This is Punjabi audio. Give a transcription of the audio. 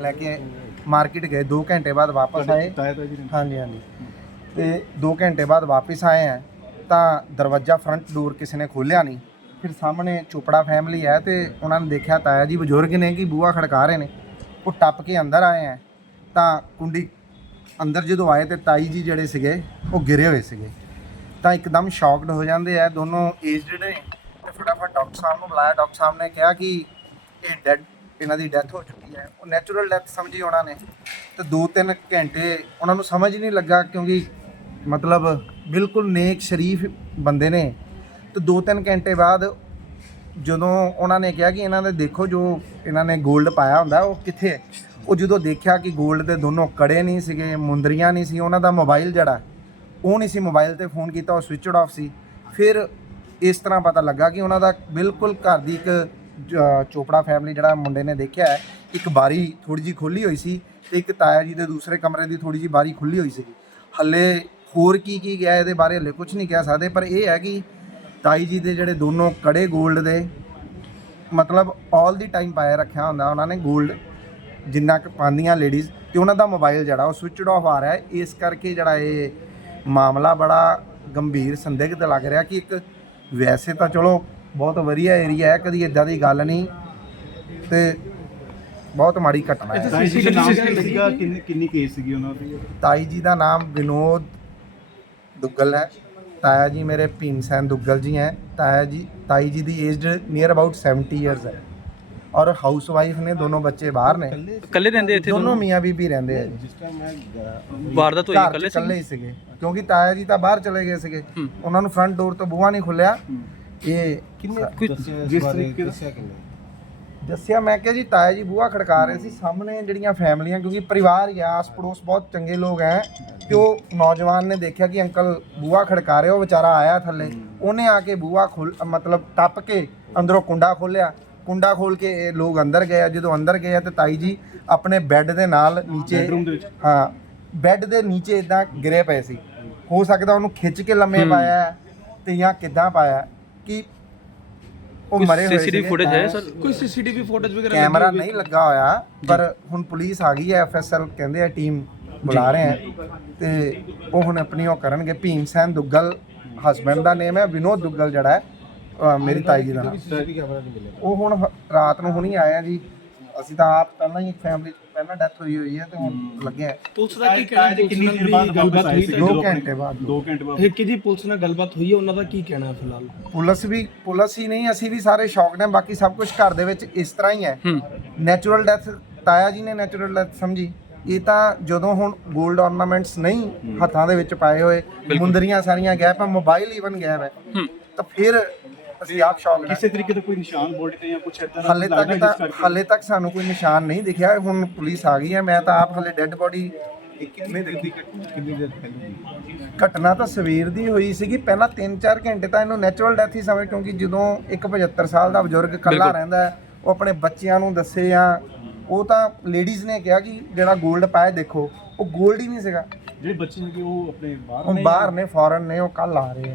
ਲੈ ਕੇ ਮਾਰਕੀਟ ਗਏ 2 ਘੰਟੇ ਬਾਅਦ ਵਾਪਸ ਆਏ। ਹਾਂਜੀ ਹਾਂਜੀ। ਤੇ 2 ਘੰਟੇ ਬਾਅਦ ਵਾਪਸ ਆਏ ਆ ਤਾਂ ਦਰਵਾਜ਼ਾ ਫਰੰਟ ਡੋਰ ਕਿਸੇ ਨੇ ਖੋਲ੍ਹਿਆ ਨਹੀਂ। ਫਿਰ ਸਾਹਮਣੇ ਚੋਪੜਾ ਫੈਮਿਲੀ ਹੈ ਤੇ ਉਹਨਾਂ ਨੇ ਦੇਖਿਆ ਤਾਇਆ ਜੀ ਬਜ਼ੁਰਗ ਨੇ ਕਿ ਬੂਹਾ ਖੜਕਾ ਰਹੇ ਨੇ। ਉਹ ਟੱਪ ਕੇ ਅੰਦਰ ਆਏ ਆ। ਤਾਂ ਕੁੰਡੀ ਅੰਦਰ ਜਦੋਂ ਆਏ ਤੇ ਤਾਈ ਜੀ ਜਿਹੜੇ ਸੀਗੇ ਉਹ ਗਿਰੇ ਹੋਏ ਸੀਗੇ। ਤਾਂ ਇੱਕਦਮ ਸ਼ੌਕਡ ਹੋ ਜਾਂਦੇ ਆ ਦੋਨੋਂ ਏਜਡ ਨੇ। ਤੇ ਫਟਾਫਟ ਡਾਕਟਰ ਸਾਹਿਬ ਨੂੰ ਬੁਲਾਇਆ। ਡਾਕਟਰ ਸਾਹਿਬ ਨੇ ਕਿਹਾ ਕਿ ਇਹ ਡੈਡ ਇਹਨਾਂ ਦੀ ਡੈਥ ਹੋ ਚੁੱਕੀ ਹੈ। ਉਹ ਨੈਚੁਰਲ ਡੈਥ ਸਮਝੀ ਉਹਨਾਂ ਨੇ। ਤੇ 2-3 ਘੰਟੇ ਉਹਨਾਂ ਨੂੰ ਸਮਝ ਹੀ ਨਹੀਂ ਲੱਗਾ ਕਿਉਂਕਿ ਮਤਲਬ ਬਿਲਕੁਲ ਨੇਕ ਸ਼ਰੀਫ ਬੰਦੇ ਨੇ। ਤੇ 2-3 ਘੰਟੇ ਬਾਅਦ ਜਦੋਂ ਉਹਨਾਂ ਨੇ ਕਿਹਾ ਕਿ ਇਹਨਾਂ ਦੇ ਦੇਖੋ ਜੋ ਇਹਨਾਂ ਨੇ 골ਡ ਪਾਇਆ ਹੁੰਦਾ, ਉਹ ਕਿੱਥੇ ਹੈ? ਉਹ ਜਦੋਂ ਦੇਖਿਆ ਕਿ 골ਡ ਦੇ ਦੋਨੋਂ ਕੜੇ ਨਹੀਂ ਸੀਗੇ, ਮੁੰਦਰੀਆਂ ਨਹੀਂ ਸੀ, ਉਹਨਾਂ ਦਾ ਮੋਬਾਈਲ ਜਿਹੜਾ, ਉਹ ਨਹੀਂ ਸੀ ਮੋਬਾਈਲ ਤੇ ਫੋਨ ਕੀਤਾ, ਉਹ ਸਵਿਚਡ ਆਫ ਸੀ। ਫਿਰ ਇਸ ਤਰ੍ਹਾਂ ਪਤਾ ਲੱਗਾ ਕਿ ਉਹਨਾਂ ਦਾ ਬਿਲਕੁਲ ਘਰ ਦੀ ਇੱਕ ਚੋਪੜਾ ਫੈਮਲੀ ਜਿਹੜਾ ਮੁੰਡੇ ਨੇ ਦੇਖਿਆ ਹੈ, ਇੱਕ ਬਾਰੀ ਥੋੜੀ ਜੀ ਖੁੱਲੀ ਹੋਈ ਸੀ ਤੇ ਇੱਕ ਤਾਇਆ ਜੀ ਦੇ ਦੂਸਰੇ ਕਮਰੇ ਦੀ ਥੋੜੀ ਜੀ ਬਾਰੀ ਖੁੱਲੀ ਹੋਈ ਸੀ ਹੱਲੇ ਹੋਰ ਕੀ ਕੀ ਗਿਆ ਇਹਦੇ ਬਾਰੇ ਹੱਲੇ ਕੁਝ ਨਹੀਂ ਕਹਿ ਸਕਦੇ, ਪਰ ਇਹ ਹੈ ਕਿ ਤਾਈ ਜੀ ਦੇ ਜਿਹੜੇ ਦੋਨੋਂ ਕੜੇ 골ਡ ਦੇ, ਮਤਲਬ 올 ਦੀ ਟਾਈਮ ਪਾਇਆ ਰੱਖਿਆ ਹੁੰਦਾ, ਉਹਨਾਂ ਨੇ 골ਡ ਜਿੰਨਾ ਕਿ ਪਾਉਂਦੀਆਂ ਲੇਡੀਜ਼ ਤੇ ਉਹਨਾਂ ਦਾ ਮੋਬਾਈਲ ਜਿਹੜਾ ਉਹ ਸਵਿਚਡ ਆਫ ਆ ਰਿਹਾ ਹੈ। ਇਸ ਕਰਕੇ ਜਿਹੜਾ ਇਹ ਮਾਮਲਾ ਬੜਾ ਗੰਭੀਰ ਸੰਦਿਗਧ ਲੱਗ ਰਿਹਾ ਕਿ ਇੱਕ ਵੈਸੇ ਤਾਂ ਚਲੋ ਬਹੁਤ ਵਧੀਆ ਏਰੀਆ ਹੈ ਕਦੀ ਇਦਾਂ ਦੀ ਗੱਲ ਨਹੀਂ ਤੇ ਬਹੁਤ ਮਾੜੀ ਘਟਨਾ ਹੈ। ਤਾਇਆ ਜੀ ਦਾ ਨਾਮ ਕੀ ਸੀਗਾ? ਕਿੰਨੀ ਕਿੰਨੀ ਕੇਸ ਸੀਗੀ ਉਹਨਾਂ ਦੀ? ਤਾਈ ਜੀ ਦਾ ਨਾਮ ਵਿਨੋਦ ਦੁੱਗਲ ਹੈ। ਤਾਇਆ ਜੀ ਮੇਰੇ ਭੀਮਸੈਨ ਦੁੱਗਲ ਜੀ ਹੈ। ਤਾਇਆ ਜੀ ਤਾਈ ਜੀ ਦੀ ਏਜ ਨੀਅਰ ਅਬਾਊਟ 70 ਇਅਰਸ ਹੈ। ਔਰ ਹਾਊਸ ਵਾਈਫ ਨੇ ਦੋਨੋਂ ਬੱਚੇ ਬਾਹਰ ਨੇ। ਇਕੱਲੇ ਰਹਿੰਦੇ ਇੱਥੇ ਦੋਨੋਂ ਮੀਆਂ ਬੀਬੀ ਰਹਿੰਦੇ ਆ ਜਿਸ ਟਾਈਮ ਮੈਂ ਵਾਰਦਾਤ ਹੋਈ ਇਕੱਲੇ ਸੀ ਇਕੱਲੇ ਹੀ ਸੀਗੇ। ਕਿਉਂਕਿ ਤਾਇਆ ਜੀ ਤਾਂ ਬਾਹਰ ਚਲੇ ਗਏ ਸੀਗੇ। ਉਹਨਾਂ ਨੂੰ ਫਰੰਟ ਡੋਰ ਤੋਂ ਬੂਹਾ ਨਹੀਂ ਖੁੱਲਿਆ। ਇਹ ਕੋਈ ਜਿਸ ਤਰੀਕੇ ਦਾ ਦੱਸਿਆ ਮੈਂ ਕਿਹਾ ਜੀ ਤਾਇਆ ਜੀ ਬੂਹਾ ਖੜਕਾ ਰਹੇ ਸੀ ਸਾਹਮਣੇ ਜਿਹੜੀਆਂ ਫੈਮਲੀਆਂ ਕਿਉਂਕਿ ਪਰਿਵਾਰ ਹੀ ਆ ਆਸ ਪੜੋਸ ਬਹੁਤ ਚੰਗੇ ਲੋਕ ਹੈ ਤੇ ਉਹ ਨੌਜਵਾਨ ਨੇ ਦੇਖਿਆ ਕਿ ਅੰਕਲ ਬੂਹਾ ਖੜਕਾ ਰਹੇ ਉਹ ਵਿਚਾਰਾ ਆਇਆ ਥੱਲੇ ਉਹਨੇ ਆ ਕੇ ਬੂਹਾ ਖੋਲ ਮਤਲਬ ਟੱਪ ਕੇ ਅੰਦਰੋਂ ਕੁੰਡਾ ਖੋਲਿਆ ਕੁੰਡਾ ਖੋਲ ਕੇ ਇਹ ਲੋਕ ਅੰਦਰ ਗਏ ਆ। ਜਦੋਂ ਅੰਦਰ ਗਏ ਆ ਤੇ ਤਾਈ ਜੀ ਆਪਣੇ ਬੈੱਡ ਦੇ ਨਾਲ ਨੀਚੇ ਬੈਡਰੂਮ ਦੇ ਵਿੱਚ ਹਾਂ ਬੈੱਡ ਦੇ ਨੀਚੇ ਇਦਾਂ ਗਿਰੇ ਪਏ ਸੀ ਹੋ ਸਕਦਾ ਉਹਨੂੰ ਖਿੱਚ ਕੇ ਲੰਮੇ। ਪਾਇਆ ਹੈ ਤੇ ਜਾਂ ਕਿੱਦਾਂ ਪਾਇਆ ਹੈ ਕਿ ਉਹ ਮਰੇ ਹੋਏ ਸੀਗੇ footage ਹੈ ਤਾਂ ਸਰ? ਕੋਈ ਸੀਸੀਟੀਵੀ ਫੁਟੇਜ ਵਗੈਰਾ ਕੈਮਰਾ? ਨਹੀਂ ਲੱਗਾ ਹੋਇਆ ਪਰ ਹੁਣ ਪੁਲਿਸ ਆ ਗਈ ਹੈ ਐਫਐਸਐਲ ਕਹਿੰਦੇ ਆ ਟੀਮ ਬੁਲਾ ਰਹੇ ਆ ਤੇ ਉਹ ਹੁਣ ਆਪਣੀ ਉਹ ਕਰਨਗੇ ਭੀਮ ਸੈਨ ਦੁੱਗਲ ਹਸਬੰਡ ਦਾ ਨੇਮ ਹੈ ਵਿਨੋਦ ਦੁੱਗਲ ਜਿਹੜਾ ਹੈ ਅਹ ਮੇਰੀ ਤਾਈ ਜੀ ਦਾ ਨਾਮ ਉਹ ਹੁਣ ਹ- ਰਾਤ ਨੂੰ ਹੁਣੀ ਆਇਆ ਜੀ ਅਸੀਂ ਤਾਂ ਆਪ ਪਹਿਲਾਂ ਹੀ ਫੈਮਿਲੀ ਪਹਿਲਾਂ ਡੈਥ ਹੋਈ ਹੋਈ ਹੈ ਤੇ ਹੁਣ ਲੱਗੇ ਆ। ਪੁਲਿਸ ਦਾ ਕੀ ਕਹਿਣਾ ਜੀ ਕਿੰਨੀ ਦੇਰ ਬਾਅਦ ਆਏ ਹੋਈ ਸੀ ਤਾਂ- ਦੋ ਜਦੋਂ ਘੰਟੇ ਬਾਅਦ। 2 ਘੰਟੇ ਬਾਅਦ। ਠੇਕੇ ਦੀ ਪੁਲਿਸ ਨਾਲ ਗੱਲਬਾਤ ਹੋਈ ਹੈ? ਉਹਨਾਂ ਦਾ ਕੀ ਕਹਿਣਾ ਹੈ ਫਿਲਹਾਲ? ਪੁਲਿਸ ਵੀ ਪੁਲਿਸ ਹੀ ਨਹੀਂ ਅਸੀਂ ਵੀ ਸਾਰੇ ਸ਼ੌਕ ਨੇ ਬਾਕੀ ਸਭ ਕੁਝ ਘਰ ਦੇ ਵਿੱਚ ਇਸ ਤਰ੍ਹਾਂ ਹੀ ਹੈ। ਹੂੰ। ਨੈਚੁਰਲ ਡੈਥ ਤਾਇਆ ਜੀ ਨੇ ਨੈਚੁਰਲ ਡੈਥ ਸਮਝੀ। ਇਹ ਤਾਂ ਜਦੋਂ ਹੁਣ 골ਡ ornaments ਨਹੀਂ ਹੱਥਾਂ ਦੇ ਵਿੱਚ ਪਾਏ ਹੋਏ ਮੁੰਦਰੀਆਂ ਸਾਰੀਆਂ ਗੈਪ ਹੈ ਮੋਬਾਈਲ ਈਵਨ ਗੈਪ ਹੈ। ਹੂੰ। ਤਾਂ ਫਿਰ ਅਸੀਂ ਆਪ ਸ਼ੌਕ ਕਿਸੇ ਤਰੀਕੇ ਦਾ ਕੋਈ ਨਿਸ਼ਾਨ ਬੋਡੀ ਤੇ ਜਾਂ ਕੁਝ ਇਦਾਂ ਹਾਲੇ ਤੱਕ ਤਾਂ ਹਾਲੇ ਤੱਕ ਸਾਨੂੰ ਕੋਈ ਨਿਸ਼ਾਨ ਨਹੀਂ ਦਿਖਿਆ। ਹੁਣ ਪੁਲਿਸ ਆ ਗਈ ਹੈ। ਮੈਂ ਤਾਂ ਆਪ ਹਾਲੇ ਡੈੱਡ ਬੋਡੀ ਕਿੰਨੀ ਦੇਰ ਦੀ ਕਿੰਨੀ ਦੇਰ ਪਹਿਲਾਂ ਘਟਨਾ ਤਾਂ ਸਵੇਰ ਦੀ ਹੋਈ ਸੀਗੀ। ਪਹਿਲਾਂ 3-4 ਘੰਟੇ ਤਾਂ ਇਹਨੂੰ ਨੈਚੁਰਲ ਡੈਥ ਹੀ ਸਮਝ ਕਿਉਂਕਿ ਜਦੋਂ ਇੱਕ 75 ਸਾਲ ਦਾ ਬਜ਼ੁਰਗ ਇਕੱਲਾ। ਰਹਿੰਦਾ ਹੈ, ਉਹ ਆਪਣੇ ਬੱਚਿਆਂ ਨੂੰ ਦੱਸੇ ਜਾਂ ਉਹ ਤਾਂ ਲੇਡੀਜ਼ ਨੇ ਕਿਹਾ ਕਿ ਜਿਹੜਾ 골ਡ ਪਾਇਆ ਦੇਖੋ ਉਹ 골ਡ ਹੀ ਨਹੀਂ ਸੀਗਾ। ਜਿਹੜੇ ਬੱਚੇ ਨੇ ਕਿ ਉਹ ਆਪਣੇ ਬਾਹਰ ਹੁਣ ਨੇ? ਬਾਹਰ ਨੇ ਫੋਰਨ ਨੇ ਉਹ ਕੱਲ ਆ ਰਹੇ ਆ